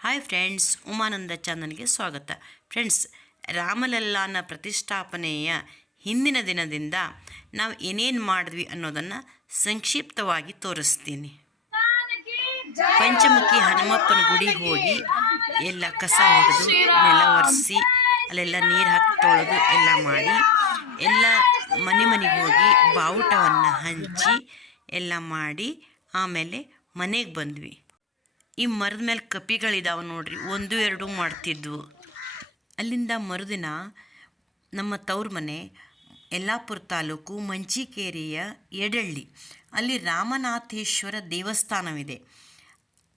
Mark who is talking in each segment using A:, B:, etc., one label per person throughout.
A: Hi friends Umananda ಚಾನಲ್ಗೆ ಸ್ವಾಗತ. Friends ರಾಮಲಲ್ಲಾನ ಪ್ರತಿಷ್ಠಾಪನೆಯ ಹಿಂದಿನ ದಿನದಿಂದ ನಾವು ಏನೇನು ಮಾಡಿದ್ವಿ ಅನ್ನೋದನ್ನು ಸಂಕ್ಷಿಪ್ತವಾಗಿ ತೋರಿಸ್ತೀನಿ. ಪಂಚಮುಖಿ ಹನುಮಪ್ಪನ ಗುಡಿ ಹೋಗಿ ಎಲ್ಲ ಕಸ ಹೊಡೆದು ನೆಲ ಒರೆಸಿ, ಅಲ್ಲೆಲ್ಲ ನೀರು ಹಾಕಿ ತೊಳೆದು ಎಲ್ಲ ಮಾಡಿ, ಎಲ್ಲ ಮನೆ ಮನೆಗೆ ಹೋಗಿ ಬಾವುಟವನ್ನು ಹಂಚಿ ಎಲ್ಲ ಮಾಡಿ ಆಮೇಲೆ ಮನೆಗೆ ಬಂದ್ವಿ. ಈ ಮರದ ಮೇಲೆ ಕಪಿಗಳಿದಾವೆ ನೋಡ್ರಿ, ಒಂದು ಎರಡು ಮಾಡ್ತಿದ್ವು. ಅಲ್ಲಿಂದ ಮರುದಿನ ನಮ್ಮ ತವ್ರ ಮನೆ, ಯಲ್ಲಾಪುರ ತಾಲೂಕು ಮಂಚಿಕೇರಿಯ ಎಡಳ್ಳಿ ಅಲ್ಲಿ ರಾಮನಾಥೇಶ್ವರ ದೇವಸ್ಥಾನವಿದೆ.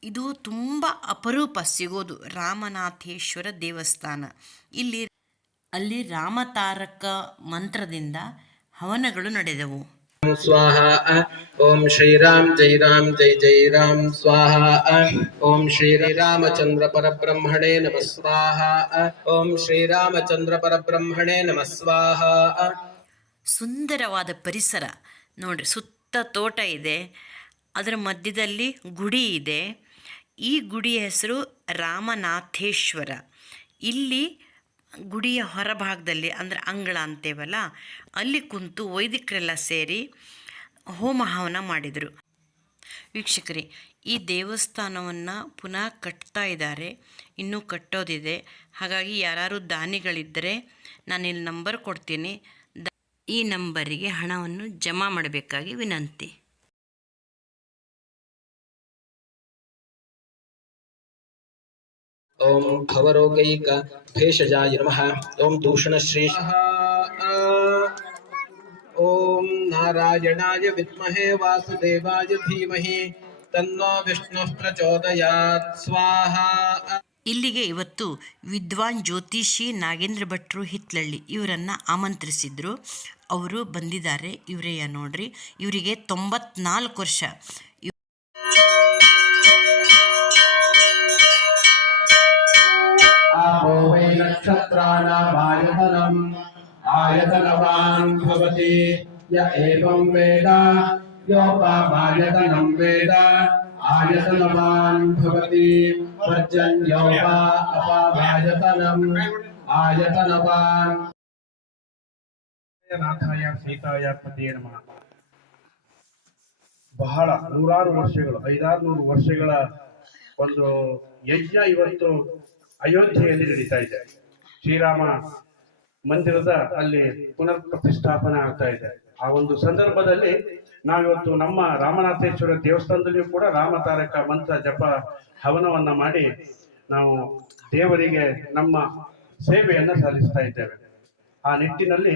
A: ಇದು ತುಂಬ ಅಪರೂಪ ಸಿಗೋದು ರಾಮನಾಥೇಶ್ವರ ದೇವಸ್ಥಾನ. ಇಲ್ಲಿ, ಅಲ್ಲಿ ರಾಮತಾರಕ ಮಂತ್ರದಿಂದ ಹವನಗಳು ನಡೆದವು.
B: स्वाहा ॐ श्रीराम जय राम जय जय राम स्वाहा ॐ श्रीरामचन्द्र परब्रह्मणे नमः स्वाहा ॐ श्रीरामचन्द्र परब्रह्मणे नमः स्वाहा
A: ಸುಂದರವಾದ ಪರಿಸರ ನೋಡ್ರಿ ಸುತ್ತ ತೋಟ ಇದೆ ಅದರ ಮಧ್ಯದಲ್ಲಿ ಗುಡಿ ಇದೆ ಈ ಗುಡಿಯ ಹೆಸರು ರಾಮನಾಥೇಶ್ವರ ಇಲ್ಲಿ ಗುಡಿಯ ಹೊರಭಾಗದಲ್ಲಿ, ಅಂದರೆ ಅಂಗಳ ಅಂತೇವಲ್ಲ, ಅಲ್ಲಿ ಕುಂತು ವೈದಿಕರೆಲ್ಲ ಸೇರಿ ಹೋಮ ಹವನ ಮಾಡಿದರು. ವೀಕ್ಷಕರೇ, ಈ ದೇವಸ್ಥಾನವನ್ನು ಪುನಃ ಕಟ್ತಾ ಇದ್ದಾರೆ. ಇನ್ನೂ ಕಟ್ಟೋದಿದೆ. ಹಾಗಾಗಿ ಯಾರು ದಾನಿಗಳಿದ್ದರೆ ನಾನಿಲ್ಲಿ ನಂಬರ್ ಕೊಡ್ತೀನಿ. ಈ ನಂಬರಿಗೆ ಹಣವನ್ನು ಜಮಾ ಮಾಡಬೇಕಾಗಿ ವಿನಂತಿ.
B: ಓಂ ಭವರೋಗೈಕ ಭೇಷಜಾಯ ನಮಃ ಓಂ ದೂಷಣಶ್ರೀ ಓಂ ನಾರಾಯಣಾಯ ವಿದ್ಮಹೇ ವಾಸುದೇವಾಯ ಧೀಮಹಿ ತನ್ನೋ ವಿಷ್ಣು ಪ್ರಚೋದಯಾತ್ ಸ್ವಾಹ
A: ಇಲ್ಲಿಗೆ ಇವತ್ತು ವಿದ್ವಾನ್ ಜ್ಯೋತಿಷಿ ನಾಗೇಂದ್ರ ಭಟ್ರು ಹಿತ್ಲಳ್ಳಿ ಇವರನ್ನು ಆಮಂತ್ರಿಸಿದ್ರು. ಅವರು ಬಂದಿದ್ದಾರೆ ಇವರೆಯ ನೋಡ್ರಿ. ಇವರಿಗೆ ತೊಂಬತ್ನಾಲ್ಕು ವರ್ಷ.
B: नक्षत्राणामायतनम् आयतनवान् भवति य एवं वेद योपामायतनं वेद आयतनवान् भवति पर्जन्यो वा अपामायतनम् आयतनवान्
C: ನಾಥಾಯ ಸೀತಾಯ ಪತಿಯೇ ನಮಃ ಬಹಳ ನೂರಾರು ವರ್ಷಗಳು ಐದಾರು ನೂರು ವರ್ಷಗಳ ಒಂದು ಯಜ್ಞ ಇವತ್ತು ಅಯೋಧ್ಯೆಯಲ್ಲಿ ನಡೀತಾ ಇದೆ ಶ್ರೀರಾಮ ಮಂದಿರದ ಅಲ್ಲಿ ಪುನರ್ ಪ್ರತಿಷ್ಠಾಪನೆ ಆಗ್ತಾ ಇದೆ. ಆ ಒಂದು ಸಂದರ್ಭದಲ್ಲಿ ನಾವಿವತ್ತು ನಮ್ಮ ರಾಮನಾಥೇಶ್ವರ ದೇವಸ್ಥಾನದಲ್ಲಿಯೂ ಕೂಡ ರಾಮತಾರಕ ಮಂತ್ರ ಜಪ ಹವನವನ್ನ ಮಾಡಿ ನಾವು ದೇವರಿಗೆ ನಮ್ಮ ಸೇವೆಯನ್ನ ಸಲ್ಲಿಸ್ತಾ ಇದ್ದೇವೆ. ಆ ನಿಟ್ಟಿನಲ್ಲಿ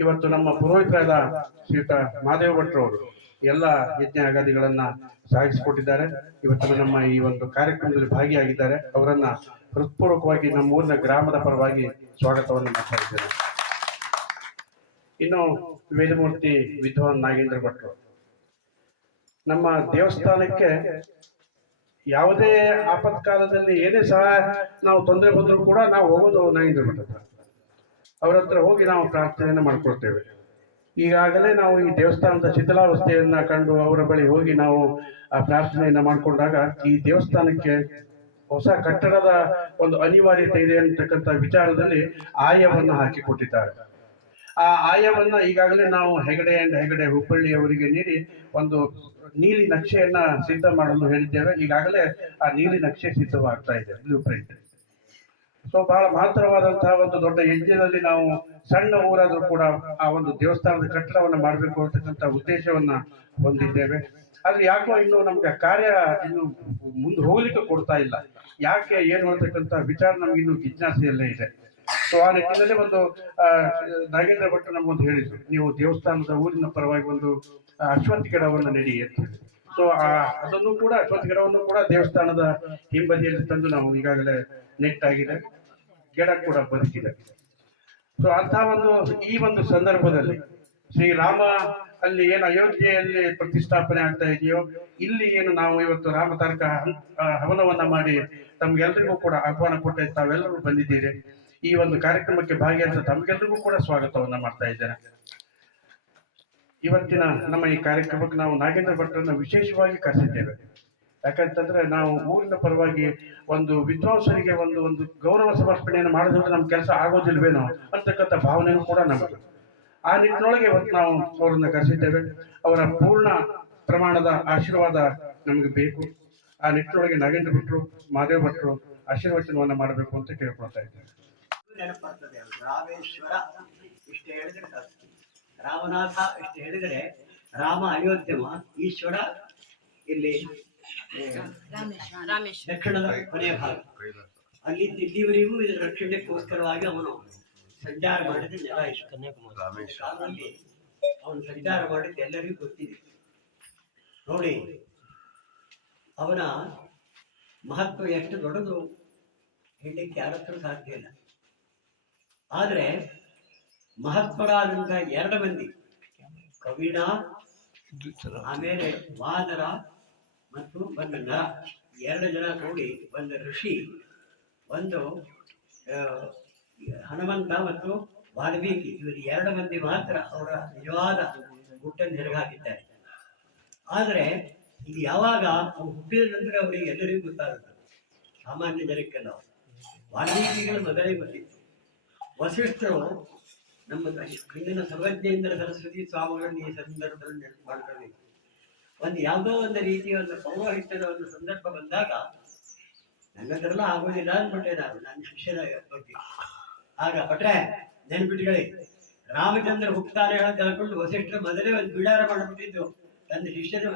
C: ಇವತ್ತು ನಮ್ಮ ಪುರೋಹಿತರಾದ ಶ್ರೀಯುತ ಮಹಾದೇವ ಭಟ್ರು ಅವರು ಎಲ್ಲ ಯಜ್ಞ ಅಗಾದಿಗಳನ್ನ ಸಾಗಿಸಿಕೊಟ್ಟಿದ್ದಾರೆ. ಇವತ್ತು ನಮ್ಮ ಈ ಒಂದು ಕಾರ್ಯಕ್ರಮದಲ್ಲಿ ಭಾಗಿಯಾಗಿದ್ದಾರೆ. ಅವರನ್ನ ಹೃತ್ಪೂರ್ವಕವಾಗಿ ನಮ್ಮ ಊರಿನ ಗ್ರಾಮದ ಪರವಾಗಿ ಸ್ವಾಗತವನ್ನು ಮಾಡ್ತಾ ಇನ್ನು ವೇದಮೂರ್ತಿ ವಿದ್ವಾನ್ ನಾಗೇಂದ್ರ ಭಟ್ರು ನಮ್ಮ ದೇವಸ್ಥಾನಕ್ಕೆ ಯಾವುದೇ ಆಪತ್ಕಾಲದಲ್ಲಿ ಏನೇ ಸಹ ನಾವು ತೊಂದರೆ ಬಂದರೂ ಕೂಡ ನಾವು ಹೋಗೋದು ನಾಗೇಂದ್ರ ಭಟ್ ಹತ್ರ. ಅವ್ರ ಹತ್ರ ಹೋಗಿ ನಾವು ಪ್ರಾರ್ಥನೆಯನ್ನು ಮಾಡ್ಕೊಳ್ತೇವೆ. ಈಗಾಗಲೇ ನಾವು ಈ ದೇವಸ್ಥಾನದ ಶಿಥಿಲಾವಸ್ಥೆಯನ್ನ ಕಂಡು ಅವರ ಬಳಿ ಹೋಗಿ ನಾವು ಆ ಪ್ರಾರ್ಥನೆಯನ್ನ ಮಾಡಿಕೊಂಡಾಗ ಈ ದೇವಸ್ಥಾನಕ್ಕೆ ಹೊಸ ಕಟ್ಟಡದ ಒಂದು ಅನಿವಾರ್ಯತೆ ಇದೆ ಅಂತಕ್ಕಂಥ ವಿಚಾರದಲ್ಲಿ ಆಯವನ್ನು ಹಾಕಿಕೊಟ್ಟಿದ್ದಾರೆ. ಆ ಆಯವನ್ನ ಈಗಾಗಲೇ ನಾವು ಹೆಗಡೆ ಅಂಡ್ ಹೆಗಡೆ ಹುಬ್ಬಳ್ಳಿ ಅವರಿಗೆ ನೀಡಿ ಒಂದು ನೀಲಿ ನಕ್ಷೆಯನ್ನ ಸಿದ್ಧ ಮಾಡಲು ಹೇಳಿದ್ದೇವೆ. ಈಗಾಗಲೇ ಆ ನೀಲಿ ನಕ್ಷೆ ಸಿದ್ಧವಾಗ್ತಾ ಇದೆ ಬ್ಲೂ ಪ್ರಿಂಟ್ ಸೊ ಬಹಳ ಮಹತ್ತರವಾದಂತಹ ಒಂದು ದೊಡ್ಡ ಯಜ್ಞದಲ್ಲಿ ನಾವು ಸಣ್ಣ ಊರಾದ್ರೂ ಕೂಡ ಆ ಒಂದು ದೇವಸ್ಥಾನದ ಕಟ್ಟಡವನ್ನು ಮಾಡಬೇಕು ಅಂತಕ್ಕಂಥ ಉದ್ದೇಶವನ್ನ ಹೊಂದಿದ್ದೇವೆ. ಆದ್ರೆ ಯಾಕೋ ಇನ್ನು ನಮ್ಗೆ ಕಾರ್ಯ ಇನ್ನು ಮುಂದೆ ಹೋಗ್ಲಿಕ್ಕೆ ಕೊಡ್ತಾ ಇಲ್ಲ. ಯಾಕೆ, ಏನು ಅಂತಕ್ಕಂಥ ವಿಚಾರ ನಮ್ಗೆ ಇನ್ನು ಜಿಜ್ಞಾಸೆಯಲ್ಲೇ ಇದೆ. ಸೊ ಆ ನಿಟ್ಟಿನಲ್ಲಿ ಒಂದು ನಾಗೇಂದ್ರ ಭಟ್ರು ನಮ್ಗೊಂದು ಹೇಳಿದ್ರು. ನೀವು ದೇವಸ್ಥಾನದ ಊರಿನ ಪರವಾಗಿ ಒಂದು ಅಶ್ವತ್ಥ ಗಿಡವನ್ನು ನೆಡಿ ಅಂತ ಸೊ ಆ, ಅದನ್ನು ಕೂಡ ಅಶ್ವತ್ಥ ಗಿಡವನ್ನು ಕೂಡ ದೇವಸ್ಥಾನದ ಹಿಂಬದಿಯಲ್ಲಿ ತಂದು ನಾವು ಈಗಾಗಲೇ ನೆಟ್ಟಾಗಿದೆ. ಗಿಡ ಕೂಡ ಬದುಕಿದೆ. ಸೊ ಅಂತ ಒಂದು, ಈ ಒಂದು ಸಂದರ್ಭದಲ್ಲಿ ಶ್ರೀರಾಮ, ಅಲ್ಲಿ ಏನು ಅಯೋಧ್ಯೆಯಲ್ಲಿ ಪ್ರತಿಷ್ಠಾಪನೆ ಆಗ್ತಾ ಇದೆಯೋ, ಇಲ್ಲಿ ಏನು ನಾವು ಇವತ್ತು ರಾಮತಾರಕ ತರ್ಕ ಹವನವನ್ನ ಮಾಡಿ ತಮ್ಗೆಲ್ರಿಗೂ ಕೂಡ ಆಹ್ವಾನ ಕೊಟ್ಟ ತಾವೆಲ್ಲರೂ ಬಂದಿದ್ದೀರಿ. ಈ ಒಂದು ಕಾರ್ಯಕ್ರಮಕ್ಕೆ ಭಾಗಿಯಾದ ತಮ್ಗೆಲ್ರಿಗೂ ಕೂಡ ಸ್ವಾಗತವನ್ನ ಮಾಡ್ತಾ ಇದ್ದೇನೆ. ಇವತ್ತಿನ ನಮ್ಮ ಈ ಕಾರ್ಯಕ್ರಮಕ್ಕೆ ನಾವು ನಾಗೇಂದ್ರ ಭಟ್ರನ್ನ ವಿಶೇಷವಾಗಿ ಕರೆಸಿದ್ದೇವೆ. ಯಾಕಂತಂದ್ರೆ ನಾವು ಊರಿನ ಪರವಾಗಿ ಒಂದು ವಿದ್ವಾಂಸರಿಗೆ ಒಂದು ಒಂದು ಗೌರವ ಸಮರ್ಪಣೆಯನ್ನು ಮಾಡಿದ್ರೆ ನಮ್ಮ ಕೆಲಸ ಆಗೋದಿಲ್ವೇನೋ ಅಂತಕ್ಕಂಥ ಭಾವನೆಯೂ ಕೂಡ ನಮಗೆ. ಆ ನಿಟ್ಟಿನೊಳಗೆ ಇವತ್ತು ನಾವು ಅವರನ್ನು ಕರೆಸಿದ್ದೇವೆ. ಅವರ ಪೂರ್ಣ ಪ್ರಮಾಣದ ಆಶೀರ್ವಾದ ನಮಗೆ ಬೇಕು. ಆ ನಿಟ್ಟಿನೊಳಗೆ ನಾಗೇಂದ್ರ ಭಟ್ರು ಮಾದೇವ್ ಭಟ್ರು ಆಶೀರ್ವಚನವನ್ನ ಮಾಡಬೇಕು ಅಂತ ಕೇಳ್ಕೊಳ್ತಾ ಇದ್ದೇವೆ.
D: ನೆನಪಾಗ್ತದೆ ರಾಮೇಶ್ವರ ಇಷ್ಟು ಹೇಳಿದ್ರೆ. ರಾಮನಾಥ ಇಷ್ಟು ಹೇಳಿದರೆ ರಾಮ ಅಯೋಧ್ಯಮ ಈಶ್ವರ ಇಲ್ಲಿ ದಕ್ಷಿಣದ ಕೊನೆಯ ಭಾಗ. ಅಲ್ಲಿ ಇಲ್ಲಿವರೆಗೂ ಇದರ ರಕ್ಷಣೆಗೋಸ್ಕರವಾಗಿ ಅವನು ಸಂಚಾರ ಮಾಡಿದ ನೆಲ ಇಷ್ಟು ಕಾಲದಲ್ಲಿ ಅವನು ಸಂಚಾರ ಮಾಡಿದ್ದು ಎಲ್ಲರಿಗೂ ಗೊತ್ತಿದೆ. ನೋಡಿ ಅವನ ಮಹತ್ವ ಎಷ್ಟು ದೊಡ್ಡದು ಹೇಳಲಿಕ್ಕೆ ಯಾರತ್ರ ಸಾಧ್ಯ ಇಲ್ಲ. ಆದರೆ ಮಹತ್ವರಾದಂಥ ಎರಡು ಮಂದಿ ಕವಿಣ ಆಮೇಲೆ ವಾದರ ಮತ್ತು ಒಂದು ನರ ಎರಡು ಜನ ಕೂಡಿ ಒಂದು ಋಷಿ ಒಂದು ಹನುಮಂತ ಮತ್ತು ವಾಲ್ಮೀಕಿ ಇವರು ಎರಡು ಮಂದಿ ಮಾತ್ರ ಅವರ ನಿಜವಾದ ಹುಟ್ಟನ್ನು ಹೆರಗಾಕಿದ್ದಾರೆ ಆದರೆ ಇದು ಯಾವಾಗ ಅವ್ರು ಹುಟ್ಟಿದ ನಂತರ ಅವರಿಗೆ ಎಲ್ಲರಿಗೂ ಗೊತ್ತಾಗುತ್ತೆ. ಸಾಮಾನ್ಯ ಜನಕ್ಕೆಲ್ಲ. ವಾಲ್ಮೀಕಿಗಳು ಮೊದಲೇ ಬಂದಿತ್ತು. ವಸಿಷ್ಠರು ನಮ್ಮ ಹಿಂದಿನ ಸರ್ವಜ್ಞೇಂದ್ರ ಸರಸ್ವತಿ ಸ್ವಾಮಿಗಳನ್ನ ಈ ಸಂದರ್ಭದಲ್ಲಿ ನೆನಪು ಮಾಡ್ಕೊಳ್ಬೇಕು. ಒಂದು ಯಾವುದೋ ಒಂದು ರೀತಿಯ ಒಂದು ಪೌರೋಹಿತ್ಯದ ಒಂದು ಸಂದರ್ಭ ಬಂದಾಗ ನನ್ನದೆಲ್ಲ ಆಗೋದಿಲ್ಲ ಅಂದ್ಬಿಟ್ಟೆ ನಾನು. ನಾನು ಶಿಷ್ಯನ ಬಗ್ಗೆ. ಆಗ ಭಟ್ರೆ ನೆನ್ಪಿಟ್ಕೊಳ್ಳಿ ರಾಮಚಂದ್ರ ಹೇಳೋದು ಹೇಳ್ಕೊಂಡು ವಸಿಷ್ಠರು ಮೊದಲೇ ಒಂದು ಬಿಡಾರ ಮಾಡಿಬಿಟ್ಟಿದ್ದು. ತನ್ನ ಶಿಷ್ಯನ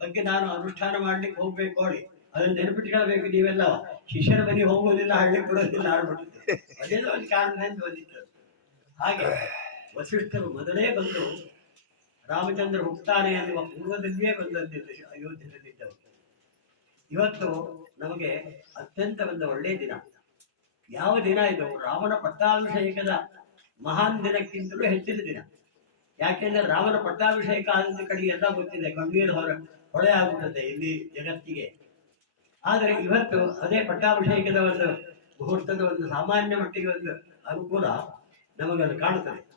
D: ಬಗ್ಗೆ ನಾನು ಅನುಷ್ಠಾನ ಮಾಡ್ಲಿಕ್ಕೆ ಹೋಗ್ಬೇಕು ಹೇಳಿ. ಅದನ್ನ ನೆನ್ಪಿಟ್ಕೊಳ್ಬೇಕು ನೀವೆಲ್ಲ. ಶಿಷ್ಯನ ಮನೆಗೆ ಹೋಗೋದಿಲ್ಲ ಹಳ್ಳಿ ಕೊಡೋದಿಲ್ಲ ಆಡ್ಬಿಟ್ಟಿದ್ದು ಅದೇನೋ ಒಂದು ಕಾರಣದಿಂದ ಬಂದಿತ್ತು. ಹಾಗೆ ವಸಿಷ್ಠರು ಮೊದಲೇ ಬಂದು ರಾಮಚಂದ್ರ ಹುಟ್ಟಾನೆ ಎನ್ನುವ ಪೂರ್ವದಲ್ಲಿಯೇ ಬಂದಂತಿದ್ದು ಅಯೋಧ್ಯದಲ್ಲಿದ್ದವರು ಇವತ್ತು ನಮಗೆ ಅತ್ಯಂತ ಒಂದು ಒಳ್ಳೆಯ ದಿನ. ಯಾವ ದಿನ ಇದು? ರಾವಣ ಪಟ್ಟಾಭಿಷೇಕದ ಮಹಾನ್ ದಿನಕ್ಕಿಂತಲೂ ಹೆಚ್ಚಿನ ದಿನ. ಯಾಕೆಂದ್ರೆ ರಾವಣ ಪಟ್ಟಾಭಿಷೇಕ ಆದ ಕಡೆಗೆ ಎಲ್ಲ ಗೊತ್ತಿದೆ, ಕಣ್ಣೀರು ಹೊರ, ಹೊಳೆ ಆಗುತ್ತದೆ ಇಲ್ಲಿ ಜಗತ್ತಿಗೆ. ಆದರೆ ಇವತ್ತು ಅದೇ ಪಟ್ಟಾಭಿಷೇಕದ ಒಂದು ಮುಹೂರ್ತದ ಒಂದು ಸಾಮಾನ್ಯ ಮಟ್ಟಿಗೆ ಒಂದು ಅನುಕೂಲ ನಮಗದು ಕಾಣುತ್ತದೆ.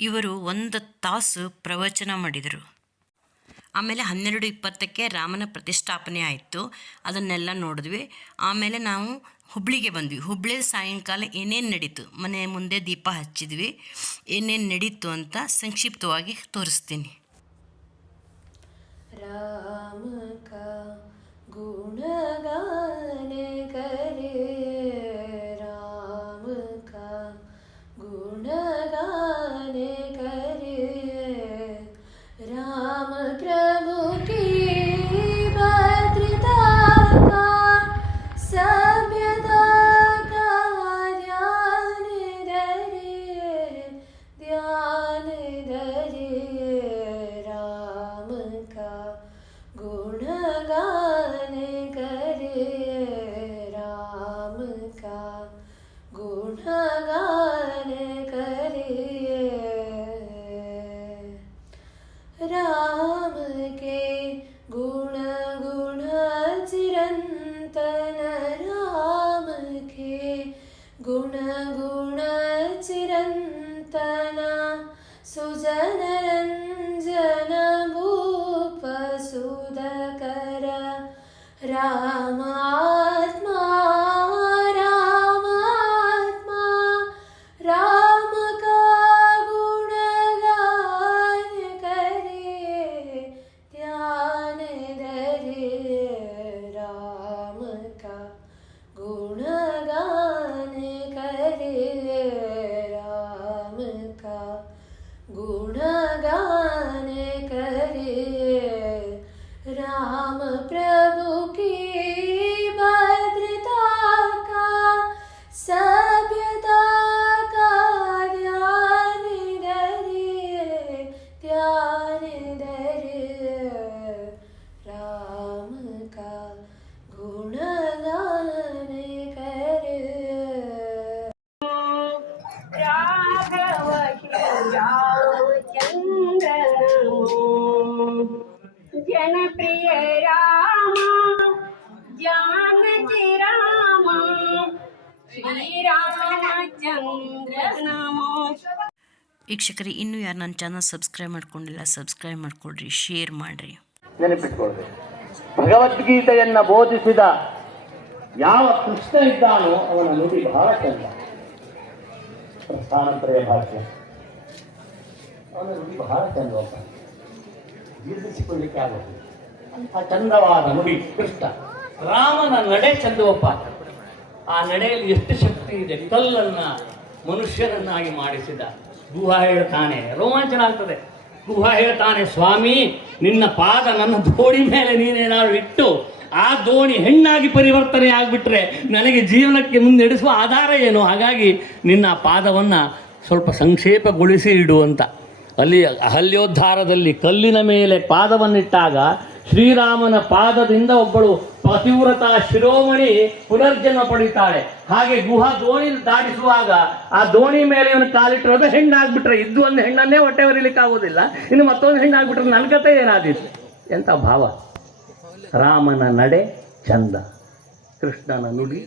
A: ಇವರು ಒಂದು ತಾಸು ಪ್ರವಚನ ಮಾಡಿದರು. ಆಮೇಲೆ ಹನ್ನೆರಡು ಇಪ್ಪತ್ತಕ್ಕೆ ರಾಮನ ಪ್ರತಿಷ್ಠಾಪನೆ ಆಯಿತು. ಅದನ್ನೆಲ್ಲ ನೋಡಿದ್ವಿ. ಆಮೇಲೆ ನಾವು ಹುಬ್ಳಿಗೆ ಬಂದ್ವಿ. ಹುಬ್ಳಿ ಸಾಯಂಕಾಲ ಏನೇನು ನಡೀತು? ಮನೆ ಮುಂದೆ ದೀಪ ಹಚ್ಚಿದ್ವಿ. ಏನೇನು ನಡೀತು ಅಂತ ಸಂಕ್ಷಿಪ್ತವಾಗಿ ತೋರಿಸ್ತೀನಿ.
E: ರಾಮಕ ಗುಣಗಾನ ಕರೆ गुणगान करे राम के गुण गुण चिरंतन राम के गुण गुण चिरंतन सुजन
F: जनप्रिय राम जानकी राम श्री रामचंद्र नमो
A: ವೀಕ್ಷಕರೇ ಇನ್ನೂ ಯಾರು ನನ್ನ ಚಾನಲ್ ಸಬ್ಸ್ಕ್ರೈಬ್ ಮಾಡ್ಕೊಂಡಿಲ್ಲ ಸಬ್ಸ್ಕ್ರೈಬ್ ಮಾಡ್ಕೊಳ್ರಿ ಶೇರ್ ಮಾಡಿರಿ
G: ನೆನಪಿಟ್ಕೊಳ್ಬೇಕು ಭಗವದ್ಗೀತೆಯನ್ನ ಬೋಧಿಸಿದ ಯಾವ ಕೃಷ್ಣ ಇದ್ದಾನೋ ಅವನ ನುಡಿ ಬಹಳ ಚಂದ ಪ್ರಸ್ಥಾನತ್ರಯ ಭಾಷ್ಯ ಅವನ ನುಡಿ ಬಹಳ ಚಂದವಪ್ಪ ಜೀರ್ಣಿಸಿಕೊಳ್ಳಿಕ್ಕೆ ಆಗುತ್ತದೆ ಅಂಥ ಚಂದವಾದ ನುಡಿ ಕೃಷ್ಣ. ರಾಮನ ನಡೆ ಪಾತ್ರ. ಆ ನಡೆಯಲ್ಲಿ ಎಷ್ಟು ಶಕ್ತಿ ಇದೆ, ಕಲ್ಲನ್ನ ಮನುಷ್ಯರನ್ನಾಗಿ ಮಾಡಿಸಿದ. ಗುಹಾ ಹೇಳ್ತಾನೆ, ರೋಮಾಂಚನ ಆಗ್ತದೆ. ಗುಹಾ ಹೇಳ್ತಾನೆ, ಸ್ವಾಮಿ, ನಿನ್ನ ಪಾದ ನನ್ನ ದೋಣಿ ಮೇಲೆ ನೀನೇನಾದ್ರು ಇಟ್ಟು, ಆ ದೋಣಿ ಹೆಣ್ಣಾಗಿ ಪರಿವರ್ತನೆ ಆಗ್ಬಿಟ್ರೆ ನನಗೆ ಜೀವನಕ್ಕೆ ಮುನ್ನಡೆಸುವ ಆಧಾರ ಏನು? ಹಾಗಾಗಿ ನಿನ್ನ ಪಾದವನ್ನ ಸ್ವಲ್ಪ ಸಂಕ್ಷೇಪಗೊಳಿಸಿ ಇಡು ಅಂತ. ಅಲ್ಲಿ ಅಹಲ್ಯೋದ್ಧಾರದಲ್ಲಿ ಕಲ್ಲಿನ ಮೇಲೆ ಪಾದವನ್ನಿಟ್ಟಾಗ ಶ್ರೀರಾಮನ ಪಾದದಿಂದ ಒಬ್ಬಳು ಪತಿವ್ರತ ಶಿರೋಮಣಿ ಪುನರ್ಜನ್ಮ ಪಡಿತಾಳೆ. ಹಾಗೆ ಗುಹ ದೋಣಿ ದಾಟಿಸುವಾಗ ಆ ದೋಣಿ ಮೇಲೆ ಇವನು ಕಾಲಿಟ್ಟಿರೋದು ಹೆಣ್ಣಾಗ್ಬಿಟ್ರೆ, ಇದ್ದು ಒಂದು ಹೆಣ್ಣನ್ನೇ ಹೊಟ್ಟೆ ಹೊರಿಲಿಕ್ಕೆ ಆಗೋದಿಲ್ಲ. ಇನ್ನು ಮತ್ತೊಂದು ಹೆಣ್ಣಾಗ್ಬಿಟ್ರೆ ನನ್ನ ಕತೆ ಏನಾದಿತ್ತು ಎಂತ ಭಾವ? ರಾಮನ ನಡೆ ಚಂದ, ಕೃಷ್ಣನ ನುಡಿ